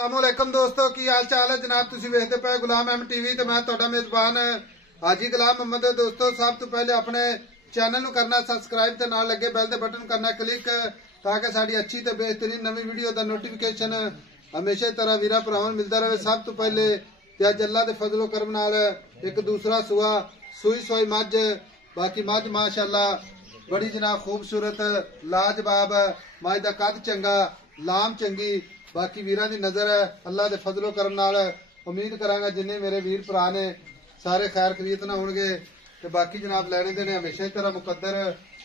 अस्सलामुअलैकुम दोस्तों की हाल चाल है जनाब तुसी वेखदे पे गुलाम अहमद टीवी ते मैं तुहाडा मेजबान हाजी गुलाम मोहम्मद। दोस्तों सब तो पहले अपने चैनल नूं करना सबसक्राइब ते नाल लगे बैल दे बटन करना क्लिक ताकि साडी अच्छी ते बेहतरीन नवी वीडियो दा नोटिफिकेशन हमेशा तरह वीरा भरावां मिलता रहे। सब तो पहले ते अज अल्लाह दे फजलो करम नाल एक दूसरा सुआ सूई सोई मझ बाकी मझ माशाअल्लाह बड़ी जनाब खूबसूरत लाजवाब मझ दा कद चंगा लाम चंगी बाकी वीरां दी नजर है अल्लाह दे फजलो करम नाल उम्मीद करांगा जिन्ने मेरे वीर भरा ने सारे खैर खरीत ना होणगे ते बाकी जनाब लैने देने हमेशा ही तरह मुकद्दर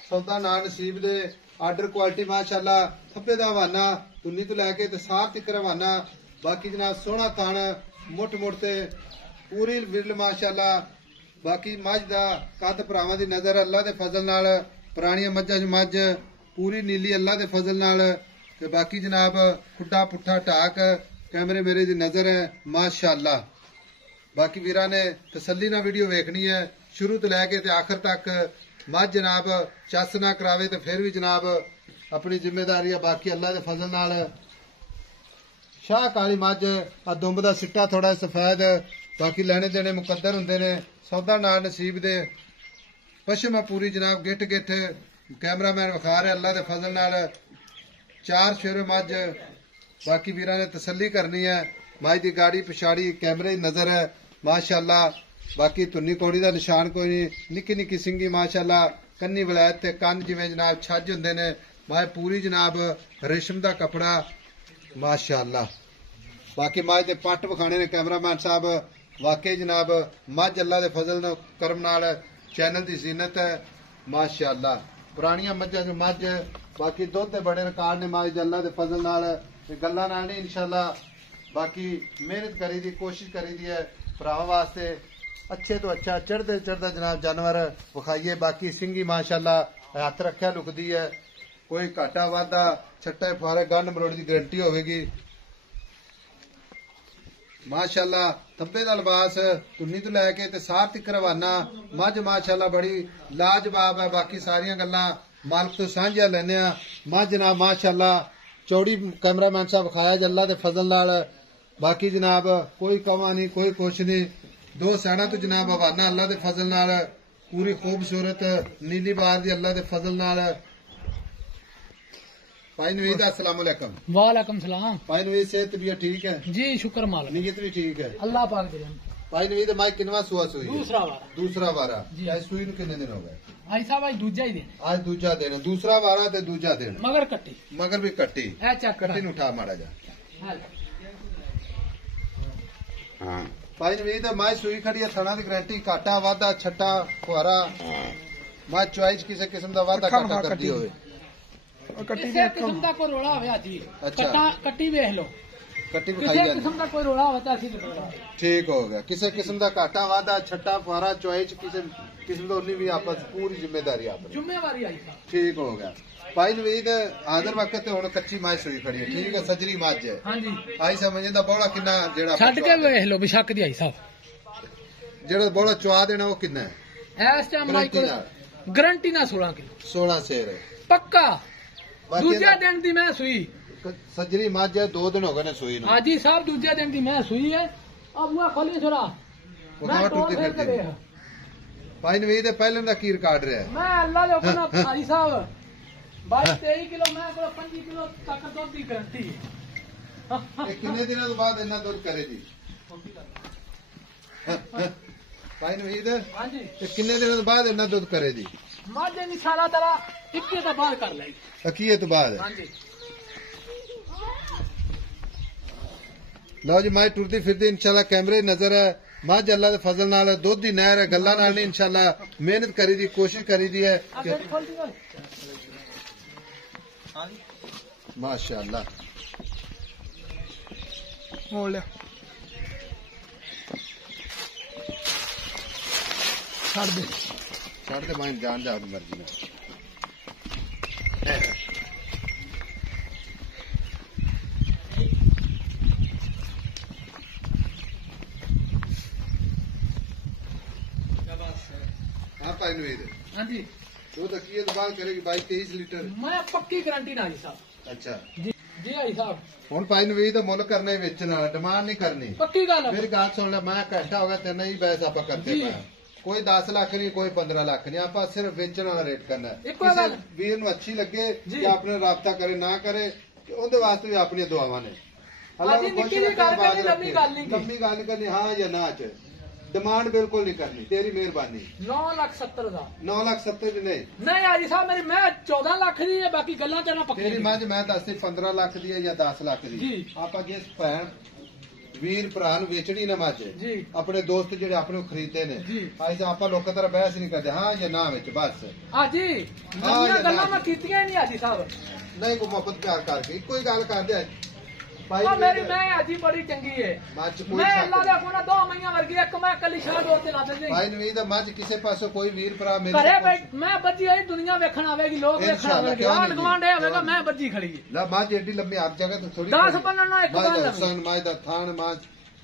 सौदा ना नसीब दे आर्डर क्वालिटी माशाअल्लाह थप्पे दा हवाना तुन्नी तो लैके ते सार तिकर हवाना बाकी जनाब सोहना तन मुठ मुठ ते पूरी विरल माशाअल्लाह बाकी मझ दा कद भरावां दी नजर अल्लाह दे फजल नाल पुरानियां मझां च मझ पूरी नीली अल्लाह दे फजल नाल ते बाकी जनाब खुड्डा पुट्ठा ढाक कैमरे मेरे दी नजर है माशाअल्लाह। बाकी वीरा ने तसल्ली ना वीडियो वेखनी है शुरू तो लैके ते आखिर तक मझ जनाब चस ना करावे ते फिर भी जनाब अपनी जिम्मेदारी है। बाकी अल्लाह दे फजल नाल शाह काली मझ आ दुंब दा सिट्टा थोड़ा सफेद बाकी लेने देने मुकद्दर हुंदे ने सौदा नाल नसीब दे पशम पूरी जनाब गिट गिट कैमरामैन विखा रहे अल्लाह दे फजल नाल चार शेर मझ बाकी वीरा ने तसल्ली करनी है मझ की गाड़ी पिछाड़ी कैमरे की नजर है माशाअल्लाह। बाकी तुन्नी कौड़ी का निशान कोई नहीं निक्की निक्की सिंगी माशाअल्लाह कन्नी वलैत ते कन्न जिवें जनाब छज हुंदे ने मझ पूरी जनाब रेशम का कपड़ा माशाअल्लाह। बाकी मझ के पट विखाने ने कैमरामैन साहब वाकई जनाब मझ अल्लाह के फजल करम नाल चैनल की जीनत है माशाअल्लाह। पुरानियां मझां च मझ बाकी दुध के बड़े रिकॉर्ड ने मझ अल्लाह के फजल नाल गल्लां नाल नहीं इंशाअल्लाह बाकी मेहनत करी दी कोशिश करी दी है भरावां वास्ते अच्छे तो अच्छा चढ़ते चढ़ता जनाब जानवर विखाइए। बाकी सिंगी माशाअल्लाह हथ रखा लुकदी है कोई घाटा वाधा छट्टे फुहारे गंढ मरोड़ की गारंटी होगी माशाअल्लाह। थब्बे दा लिबास तुन्नी तो लैके ते सार तिकर रवाना मझ माशाअल्लाह बड़ी लाजवाब है। बाकी सारियां गल्लां मालक तो सांझियां लैने मझ जनाब माशाअल्लाह चौड़ी कैमरामैन साहब विखाया अल्लाह दे फजल नाल बाकी जनाब कोई कमा नहीं कोई कुछ नहीं दो सैडा तो जनाब हवाना अल्लाह दे फजल नाल पूरी खूबसूरत नीली बार दी अल्लाह दे फजल नाल। भाई नवीद अस्सलाम वालेकुम। वालेकुम सलाम। भाई नवीद सेहत तबीयत ठीक है जी शुक्र मालिक नीयत भी ठीक है अल्लाह पाक दे। भाई नवीद माई किनवा सुआ सुई दूसरा वारा सुई नूं किन्ने दिन हो गए आई साहब आज दूजा ही दिन आज दूजा दिन दूसरा वारा ते दूजा दिन मगर भी कट्टी कट्टी नूं उठा माड़ा जा हाँ भाई नवीद माई सुई खड़ी है थना दी गारंटी घाटा वाधा छट्टा फुहारा माई चॉइस किसी किस्म का वाधा घाटा करदी होवे किसी किस्म का कोई रोड़ा होवे जी कट्टी वेख लो कट्टी किसी किस्म का कोई रोड़ा होता ठीक हो गया किसी किस्म का घाटा वाधा छट्टा फुहारा चॉइस किसी किस्म का उन्नी भी आपस पूरी जिम्मेदारी आप जिम्मेवारी आई ठीक हो गया। भाई नवीद आदर वक्त हुण कच्ची माई सुई खड़ी है ठीक है सजरी मझ है हां जी आई समझदा बौड़ा किन्ना जेड़ा छड्ड के वेख लो बेशक दी आई साहब जेड़ा बौड़ा चवा देना वो किन्ना है इस टाइम माई को गारंटी ना 16 किलो 16 शेर है पक्का दूसरे दिन दी मैं सुई सजरी मझ है 2 दिन हो गए ने सुई नु हाजी साहब दूसरे दिन दी मैं सुई है अब वो खोली थोड़ा मैं टूटी फिरती भाई नवीद पहले दा की रिकॉर्ड रहा है मैं अल्लाह दे हुक्म नाल भाई साहब 22-23 किलो मैं को 25 किलो तक दूध दी गारंटी है कितने दिनों तो बाद इतना दूध करेगी भाई नवीद हां जी कितने दिनों तो बाद इतना दूध करेगी मझ इंशाल्लाह ताला 21 तो बाद कर लेगी 21 तो बाद हां जी। लो जी माई टुरदी फिरदी इंशाल्लाह कैमरे नजर है मझ अल्लाह के फजल नाल दुध दी नहर है गल्लां नाल नहीं इंशाल्लाह मेहनत करी दी कोशिश करी दी है माशाअल्लाह हो ले छड़ दे मां जान जा अपनी मर्जी में हाँ भाई नवीद हाँ जी दो तकिए बात करेगी 22-23 लीटर मैं पक्की गारंटी ना जी साहब अच्छा ਜੀ ਹਾਜੀ ਸਾਹਿਬ ਹੁਣ ਭਾਈ ਨਵੀਦ ਦਾ ਮੁੱਲ ਕਰਨਾ ਹੀ ਵੇਚਣਾ, ਡਿਮਾਂਡ ਨਹੀਂ ਕਰਨੀ। ਪੱਕੀ ਗੱਲ ਮੇਰੀ ਗੱਲ ਸੁਣ ਲੈ, ਮੈਂ ਘੰਟਾ ਹੋ ਗਿਆ ਤੈਨੂੰ ਹੀ ਬੈਸ ਆਪਾਂ ਕਰਦੇ ਜੀ। ਪਏ ਕੋਈ 10 ਲੱਖ ਨਹੀਂ, ਕੋਈ 15 ਲੱਖ ਨਹੀਂ, ਆਪਾਂ ਸਿਰਫ ਵੇਚਣ ਵਾਲਾ ਰੇਟ ਕਰਨਾ ਹੈ। ਇੱਕੋ ਗੱਲ। ਕਿਸੇ ਵੀਰ ਨੂੰ ਅੱਛੀ ਲੱਗੇ ਜੀ। ਕਿ ਆਪਣੇ ਰਾਬਤਾ ਕਰੇ ਨਾ ਕਰੇ, ਉਹਦੇ ਵਾਸਤੇ ਵੀ ਆਪਣੀਆਂ ਦੁਆਵਾਂ ਨੇ। ਅਸੀਂ ਨਿੱਕੀ ਜਿਹੀ ਗੱਲ ਕਰਨੀ, ਲੰਮੀ ਗੱਲ ਨਹੀਂ ਲੰਮੀ ਗੱਲ ਕਰਨੀ, ਹਾਂ ਜਾਂ ਨਾ ਚ ਡਿਮਾਂਡ ਬਿਲਕੁਲ ਨਹੀਂ ਕਰਨੀ, ਤੇਰੀ ਮਿਹਰਬਾਨੀ। 9,70,000 ਦਾ 9,70,000 ਦੀ ਨਹੀਂ। ਨਹੀਂ ਹਾਜੀ ਸਾਹਿਬ ਮੇਰੀ ਮੈਂ 14 ਲੱਖ ਦੀ ਹੈ, ਬਾਕੀ ਗੱਲਾਂ ਤੇ ਨਾ ਪੱਕੀ ਤੇਰੀ ਮੱਝ ਮੈਂ ਦੱਸਦੀ 15 ਲੱਖ ਦੀ ਹੈ ਜਾਂ 10 ਲੱਖ ਦੀ। ਜੀ। ਆਪਾਂ ਜਿਸ ਭੈਣ ਵੀਰ ਭਰਾ ਨੂੰ ਵੇਚਣੀ ਨਾ ਮੱਝ, ਜੀ। ਆਪਣੇ ਦੋਸਤ ਜਿਹੜੇ ਆਪਣੇ ਨੂੰ ਖਰੀਦਦੇ ਨੇ, ਜੀ। ਅੱਜ ਆਪਾਂ ਲੋਕਾਂ ਤਰ੍ਹਾਂ ਬਹਿਸ ਨਹੀਂ ਕਰਦੇ ਹਾਂ ਜਾਂ ਨਾ ਵਿੱਚ ਬਸ। ਹਾਜੀ ਨਵੀਆਂ ਗੱਲਾਂ ਮੈਂ ਕੀਤੀਆਂ ਹੀ ਨਹੀਂ ਹਾਜੀ ਸਾਹਿਬ। ਨਹੀਂ ਕੋਈ ਮੁਹੱਬਤ ਪਿਆਰ ਕਰਕੇ ਇੱਕੋ ਹੀ ਗੱਲ ਕਰਦੇ ਆ ਭਾਈ। ਉਹ ਮੇਰੀ ਮੈਂ ਹਾਜੀ ਬੜੀ ਚੰਗੀ ਹੈ, ਮੱਝ ਕੋਈ ਮੈਂ ਅੱਲਾ ਸ਼ੱਕ ਦੇ ਕੋਲ 2 ਮਹੀਆਂ ਵਰਗੀ, ਇੱਕ ਮੈਂ ਕੱਲੀ ਸ਼ਾਹ ਦੋਰ ਤੇ ਲਾ ਦਿੰਦੀ ਭਾਈ ਨਵੀਦ ਦਾ ਮੱਝ ਕਿਸੇ ਪਾਸੋਂ ਕੋਈ ਵੀਰ ਭਰਾ ਮੇਰੇ ਘਰੇ ਬੈਠ ਮੈਂ ਬੱਜੀ ਆਈ ਦੁਨੀਆ ਵੇਖਣ ਆਵੇਗੀ, ਲੋਕ ਵੇਖਣ ਇਨਸ਼ਾਅੱਲਾ, ਆਵੇਗੀ, ਕਿਉਂ ਆਂਢ ਨਹੀਂ ਗੁਆਂਢ ਇਹ ਹੋਵੇਗਾ ਜੀ। ਮੈਂ ਬੱਜੀ ਖੜੀ ਹੈ। ਲੈ ਮੱਝ ਏਡੀ ਲੰਮੀ ਹਰ ਜਗ੍ਹਾ ਤੇ ਥੋੜੀ 10 ਬੰਨਣ ਨਾਲ ਇੱਕ ਮੱਝ ਬੰਨ ਦਾ ਲਵੇ। ਹੁਸਨ, ਮੱਝ ਦਾ ਥਾਣ,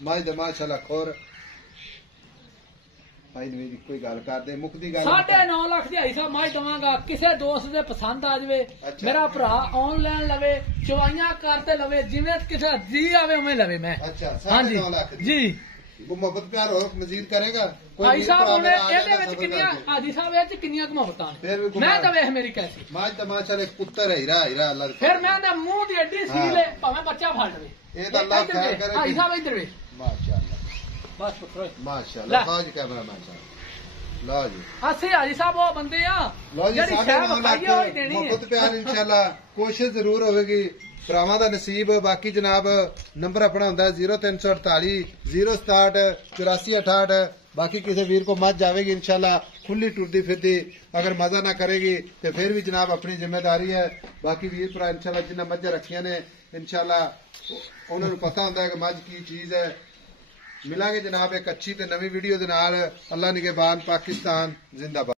ਮੱਝ ਦਾ ਮਾਸ਼ਾਅੱਲਾ ਖੋਰ। ਭਾਈ ਨਵੀਦ ਕੋਈ ਗੱਲ ਕਰਦੇ ਮੁੱਕਦੀ ਗੱਲ 9.5 ਲੱਖ ਦੀ ਹਾਈ ਸਾਹਿਬ ਮਾਈ ਦਵਾਂਗਾ, ਕਿਸੇ ਦੋਸਤ ਦੇ ਪਸੰਦ ਆ ਜਾਵੇ, ਅੱਛਾ। ਮੇਰਾ ਭਰਾ ਆਨਲਾਈਨ ਲਵੇ, ਚਵਾਈਆਂ ਕਰਤੇ ਲਵੇ, ਜਿਵੇਂ ਕਿਸੇ ਜੀ ਆਵੇ ਉਵੇਂ ਲਵੇ ਮੈਂ। ਅੱਛਾ ਹਾਂਜੀ 9.5 ਲੱਖ ਦੀ। ਜੀ ਉਹ ਮੁਹੱਬਤ ਪਿਆਰ ਹੋਰ ਮਜ਼ੀਦ ਕਰੇਗਾ ਹਾਈ ਵੀਰ ਸਾਹਿਬ ਭਰਾ ਉਹਨੇ ਮੇਰਾ ਆ ਇਹਦੇ ਜਾਏਗਾ ਵਿੱਚ ਸਬਰ ਕਿੰਨੀਆਂ ਕਰਕੇ। ਹਾਜੀ ਸਾਹਿਬ ਇਹ ਚ ਕਿੰਨੀਆਂ ਘਮਾਵਤਾਂ ਫਿਰ ਵੀ ਨੇ, ਘੁਮਾ। ਮੈਂ ਤਾਂ ਵੇਖ ਮੇਰੀ ਕੈਸੀ। ਮੱਝ ਤਾਂ ਮਾਸ਼ਾਅੱਲਾ ਇੱਕ ਪੁੱਤਰ ਹੈ, ਹੀਰਾ ਅੱਲਾਹ ਦਾ। ਫਿਰ ਮੈਂ ਉਹਦੇ ਮੂੰਹ ਦੀ ਐਡੀ ਸੀਲ ਹੈ, ਭਾਵੇਂ ਬੱਚਾ ਫੜ ਲਵੇ। ਇਹ ਤਾਂ ਅੱਲਾਹ ਖੈਰ ਕਰੇ। ਹਾਈ ਸਾਹਿਬ ਇੱਧਰ ਵੇ ਮਾਸ਼ਾਅੱਲਾ ਬਸ ਪੁੱਤਰ ਮਾਸ਼ਾਅੱਲਾ। ਲੈ। ਲਓ ਜੀ ਕੈਮਰਾ ਮਾਸ਼ਾਅੱਲਾ। ਲਓ ਜੀ ਅਸੀਂ ਹਾਜੀ ਸਾਹਿਬ ਉਹ ਬੰਦੇ ਆ ਲਓ ਜੀ ਜਿਹੜੀ ਸਾਡੇ ਸ਼ਾਹ ਨਾਲ ਵਿਖਾਈ ਆ ਉਹ ਹੀ ਦੇਣੀ ਹੈ। ਮੁਹੱਬਤ ਪਿਆਰ ਇਨਸ਼ਾਅੱਲਾ ਕੋਸ਼ਿਸ਼ ਜ਼ਰੂਰ ਹੋਵੇਗੀ, ਭਰਾਵਾਂ ਦਾ ਨਸੀਬ। ਬਾਕੀ ਜਨਾਬ ਨੰਬਰ ਆਪਣਾ ਹੁੰਦਾ 0348 067 8468। ਬਾਕੀ ਕਿਸੇ ਵੀਰ को मत जाएगी इंशाल्लाह खुली टुरदी फिरदी, अगर मजा ना करेगी तो फिर भी जनाब अपनी जिम्मेदारी है। बाकी वीर भरा इंशाल्लाह जिन्हें मझां रखियां ने इंशाल्लाह उन्होंने पता होंदा है कि मझ की चीज है। मिलांगे जनाब एक अच्छी ते नवी वीडियो दे नाल। अल्लाह निगहबान, पाकिस्तान जिंदाबाद।